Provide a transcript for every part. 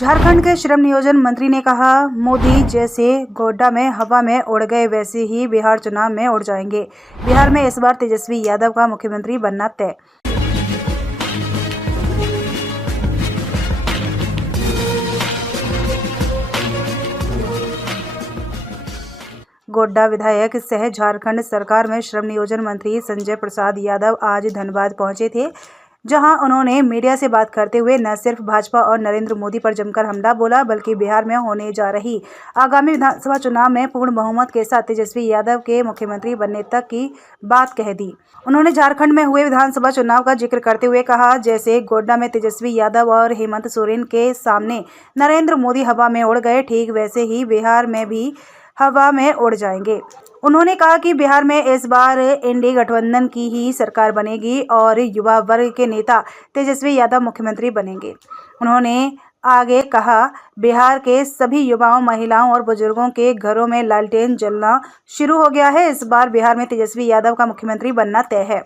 झारखंड के श्रम नियोजन मंत्री ने कहा, मोदी जैसे गोड्डा में हवा में उड़ गए वैसे ही बिहार चुनाव में उड़ जाएंगे। बिहार में इस बार तेजस्वी यादव का मुख्यमंत्री बनना तय। गोड्डा विधायक सह झारखंड सरकार में श्रम नियोजन मंत्री संजय प्रसाद यादव आज धनबाद पहुंचे थे, जहां उन्होंने मीडिया से बात करते हुए न सिर्फ भाजपा और नरेंद्र मोदी पर जमकर हमला बोला, बल्कि बिहार में होने जा रही आगामी विधानसभा चुनाव में पूर्ण बहुमत के साथ तेजस्वी यादव के मुख्यमंत्री बनने तक की बात कह दी। उन्होंने झारखंड में हुए विधानसभा चुनाव का जिक्र करते हुए कहा, जैसे गोड्डा में तेजस्वी यादव और हेमंत सोरेन के सामने नरेंद्र मोदी हवा में उड़ गए, ठीक वैसे ही बिहार में भी हवा में उड़ जाएंगे। उन्होंने कहा कि बिहार में इस बार एनडीए गठबंधन की ही सरकार बनेगी और युवा वर्ग के नेता तेजस्वी यादव मुख्यमंत्री बनेंगे। उन्होंने आगे कहा, बिहार के सभी युवाओं, महिलाओं और बुजुर्गों के घरों में लालटेन जलना शुरू हो गया है। इस बार बिहार में तेजस्वी यादव का मुख्यमंत्री बनना तय है।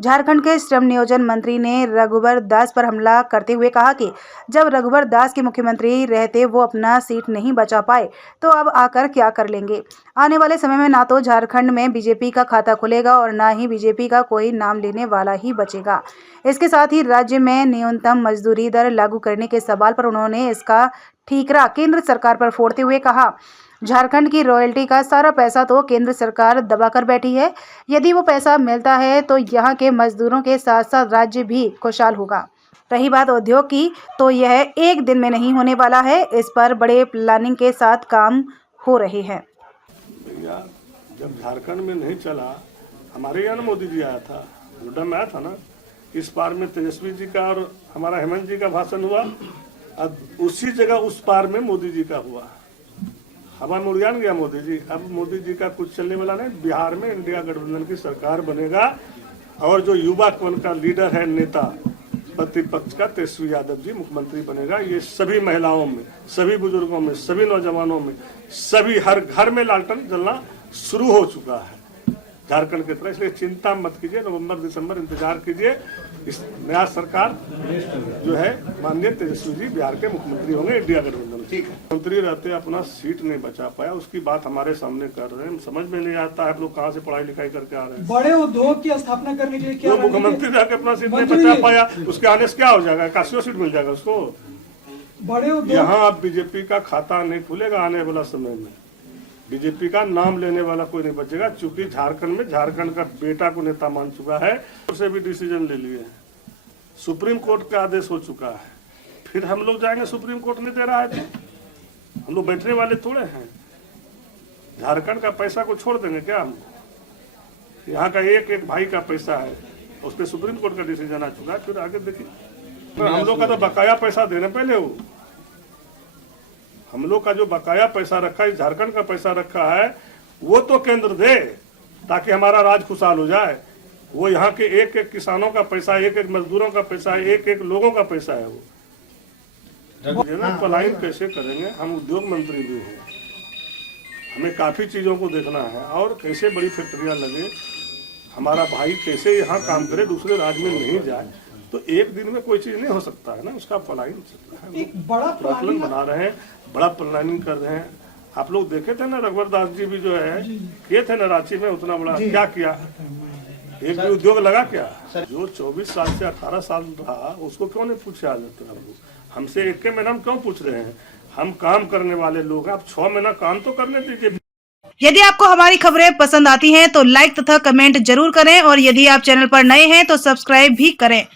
झारखंड के श्रम नियोजन मंत्री ने रघुवर दास पर हमला करते हुए कहा कि जब रघुवर दास के मुख्यमंत्री रहते वो अपना सीट नहीं बचा पाए तो अब आकर क्या कर लेंगे। आने वाले समय में ना तो झारखंड में बीजेपी का खाता खुलेगा और ना ही बीजेपी का कोई नाम लेने वाला ही बचेगा। इसके साथ ही राज्य में न्यूनतम मजदूरी दर लागू करने के सवाल पर उन्होंने इसका ठीकरा केंद्र सरकार पर फोड़ते हुए कहा, झारखंड की रॉयल्टी का सारा पैसा तो केंद्र सरकार दबाकर बैठी है। यदि वो पैसा मिलता है तो यहाँ के मजदूरों के साथ साथ राज्य भी खुशहाल होगा। रही बात उद्योग की, तो यह एक दिन में नहीं होने वाला है। इस पर बड़े प्लानिंग के साथ काम हो रहे हैं। भैया, जब झारखंड में नहीं चला, हमारे यहाँ मोदी जी आया था, गोड्डा में आया था ना। इस पार में तेजस्वी जी का और हमारा हेमंत जी का भाषण हुआ, अब उसी जगह उस पार में मोदी जी का हुआ। हवा में उड़ गया मोदी जी। अब मोदी जी का कुछ चलने वाला नहीं। बिहार में इंडिया गठबंधन की सरकार बनेगा और जो युवा का लीडर है, नेता प्रतिपक्ष का तेजस्वी यादव जी मुख्यमंत्री बनेगा। ये सभी महिलाओं में, सभी बुजुर्गों में, सभी नौजवानों में, सभी हर घर में लालटेन जलना शुरू हो चुका है झारखंड की तरह। इसलिए चिंता मत कीजिए, नवंबर दिसंबर इंतजार कीजिए। इस नया सरकार जो है माननीय तेजस्वी जी बिहार के मुख्यमंत्री होंगे इंडिया गठबंधन। ठीक है, मंत्री रहते अपना सीट नहीं बचा पाया, उसकी बात हमारे सामने कर रहे हैं। समझ में नहीं आता है आप लोग कहाँ से पढ़ाई लिखाई करके आ रहे हैं। बड़े उद्योग की स्थापना करने के लिए क्या मुख्यमंत्री रहकर अपना सीट नहीं बचा पाया, उसके आने से क्या हो जाएगा? काशियों सीट मिल जाएगा उसको। बड़े उद्योग यहाँ अब बीजेपी का खाता नहीं खुलेगा आने वाला समय में। बीजेपी का नाम लेने वाला कोई नहीं बचेगा, चूंकि झारखंड में झारखंड का बेटा को नेता मान चुका है। उसे भी डिसीजन ले लिए, सुप्रीम कोर्ट का आदेश हो चुका है। फिर हम लोग जाएंगे, सुप्रीम कोर्ट नहीं दे रहा है तो हम लोग बैठने वाले थोड़े हैं। झारखंड का पैसा को छोड़ देंगे क्या हम? यहाँ का एक एक भाई का पैसा है, उस पर सुप्रीम कोर्ट का डिसीजन आ चुका है। फिर आगे देखिए, तो हम लोग का तो बकाया पैसा देने पहले हो। हम लोग का जो बकाया पैसा रखा है, झारखंड का पैसा रखा है, वो तो केंद्र दे ताकि हमारा राज खुशहाल हो जाए। वो यहाँ के एक एक किसानों का पैसा, एक एक मजदूरों का पैसा, एक एक लोगों का पैसा है। वो पलायन कैसे करेंगे? हम उद्योग मंत्री भी हैं, हमें काफी चीजों को देखना है और कैसे बड़ी फैक्ट्रियां लगे, हमारा भाई कैसे यहाँ काम करे, दूसरे राज्य में नहीं जाए। तो एक दिन में कोई चीज नहीं हो सकता है ना, उसका प्लानिंग एक बड़ा प्लान बना रहे हैं, बड़ा प्लानिंग कर रहे हैं। आप लोग देखे थे ना, रघुवर दास जी भी जो है किए थे ना रांची में, उतना बड़ा क्या किया? एक भी उद्योग लगा क्या? जो 24 साल से 18 साल रहा उसको क्यों नहीं पूछे? आ जाते हम लोग हमसे 1 महीना हम क्यों पूछ रहे हैं? हम काम करने वाले लोग हैं, आप 6 महीना काम तो करने दीजिए। यदि आपको हमारी खबरें पसंद आती हैं तो लाइक तथा कमेंट जरूर करें और यदि आप चैनल पर नए हैं तो सब्सक्राइब भी करें।